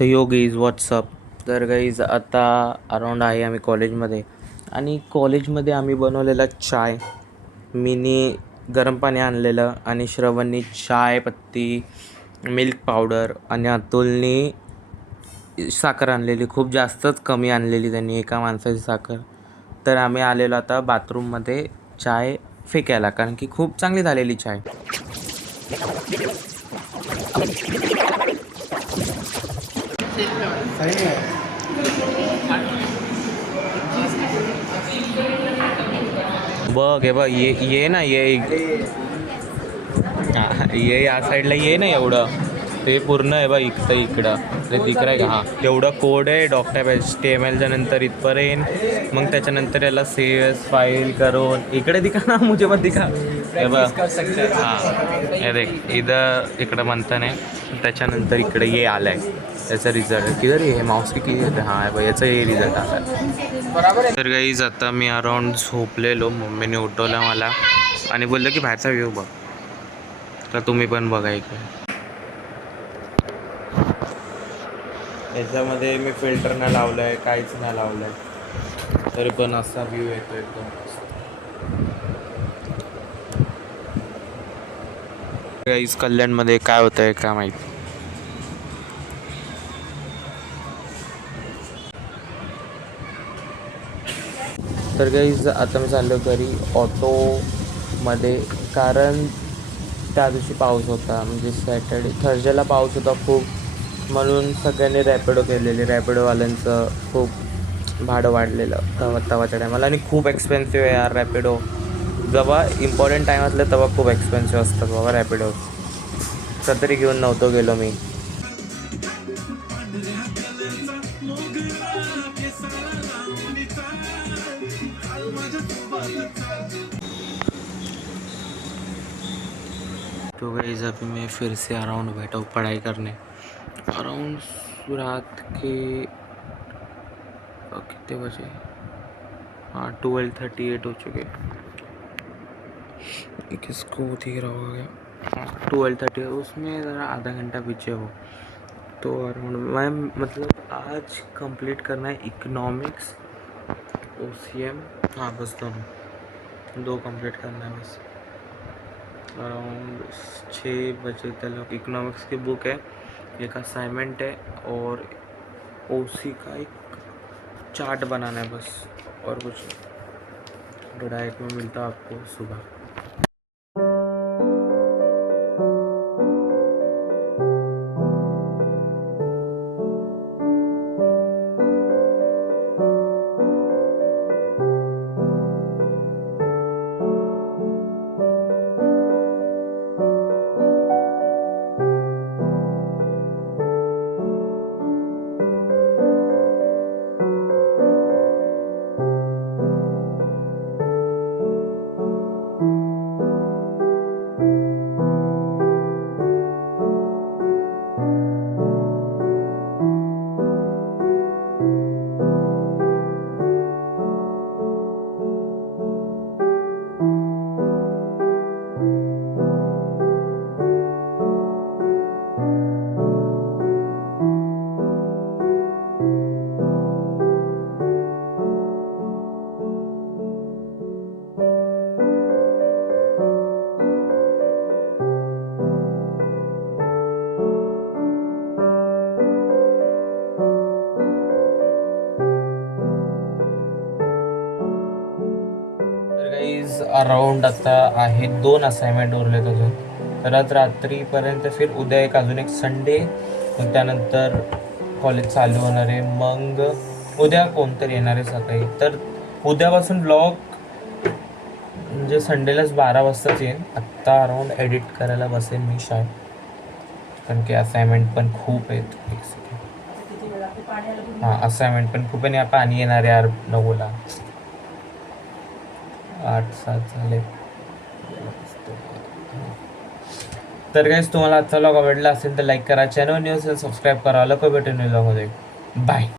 तर यो guys WhatsApp. तर guys आता अराऊंड आहे आम्ही कॉलेजमध्ये आणि कॉलेजमध्ये आम्ही बनवलेला चाय. मीनी गरम पाणी आणलेलं आणि श्रवणनी चाय पत्ती, मिल्क पावडर आणि अतुलनी साखर आणलेली, खूप जास्तच कमी आणलेली त्यांनी एका माणसाची साखर. तर आम्ही आलेलो आता बाथरूममध्ये चाय फेकायला, कारण की खूप चांगली झालेली चाय. बघ हे बघ, ये ना, ये या साईडला ये ना. एवढं ते पूर्ण आहे बघ इकडं ते दिकराय का? हां, एवढं कोड आहे डॉक्टर HTMLच्या नंतर इथपर्यंत. मग त्याच्यानंतर याला CS फाईल करून इकडे दिखा ना, मुझे मत दिखा. हे बघ, हां हे देख इकडं म्हणता नाही. त्याच्यानंतर इकडे ये आलाय त्याचा रिझल्ट. किधर हे माऊस की येते? हां बघ, याचा हे रिझल्ट आला. तर गाईज आता मी अराऊंड झोपलेलो, मम्मीने उठवलं मला आणि बोललं की बाहेरचा व्ह्यू बघ. तर तुम्ही पण बघा इकडे. याच्यामध्ये मी फिल्टर नाही लावलं आहे, काहीच नाही लावलं आहे, तरी पण असा व्ह्यू येतो एकदम. गाईज कल्याणमध्ये काय होतं आहे काय माहीत. तर गाईज आता मी चाललो घरी ऑटोमध्ये, कारण त्या दिवशी पाऊस होता, म्हणजे थर्सडेला पाऊस होता खूप, म्हणून सगळ्यांनी रॅपिडो केलेली. रॅपिडोवाल्यांचं खूप भाडं वाढलेलं तवाच्या टायमाला, आणि खूप एक्सपेन्सिव्ह आहे यार रॅपिडो. जेव्हा इम्पॉर्टंट टाईम असलं तेव्हा खूप एक्सपेन्सिव्ह असतात बाबा रॅपिडो. तरी घेऊन नव्हतो गेलो मी. तो गाइस अभी मैं फिर से अराउंड बैठा हूँ पढ़ाई करने. अराउंड रात के कितने बजे? हाँ 12:38 हो चुके. किसको दिख रहा होगा? हाँ 12:30. उसमें ज़रा आधा घंटा पीछे हो. तो अराउंड मैं मतलब आज कंप्लीट करना है इकोनॉमिक्स, OCM. हाँ बस दो कंप्लीट करना है बस. अराउंड 6 बजे तक इकोनॉमिक्स की बुक है, एक असाइनमेंट है और OC का एक चार्ट बनाना है बस, और कुछ नहीं. डायरेक्ट में मिलता आपको सुबह. अराउंड आता आहे 2 असाइनमेंट उरलेत अजून. तर आज रात्रीपर्यंत फिर उद्या अजून एक संडे, मग त्यानंतर कॉलेज चालू होणार आहे. मग उद्या कोणतरी येणार आहे सकाळी. तर उद्यापासून ब्लॉग म्हणजे संडेलाच 12 वाजताच येईल. आत्ता अराउंड एडिट करायला बसेल मी शाळेत, कारण की असाइनमेंट पण खूप आहेत. हां असाइनमेंट पण खूप आहे. पाणी येणार आहे यार 9ला. 8-7 झाले. तर गाईस तुम्हाला आजचा व्लॉग आवडला असेल तर लाईक करा, चॅनल न्यू असेल सबस्क्राईब करा. लवकर भेटून व्लॉगमध्ये. बाय.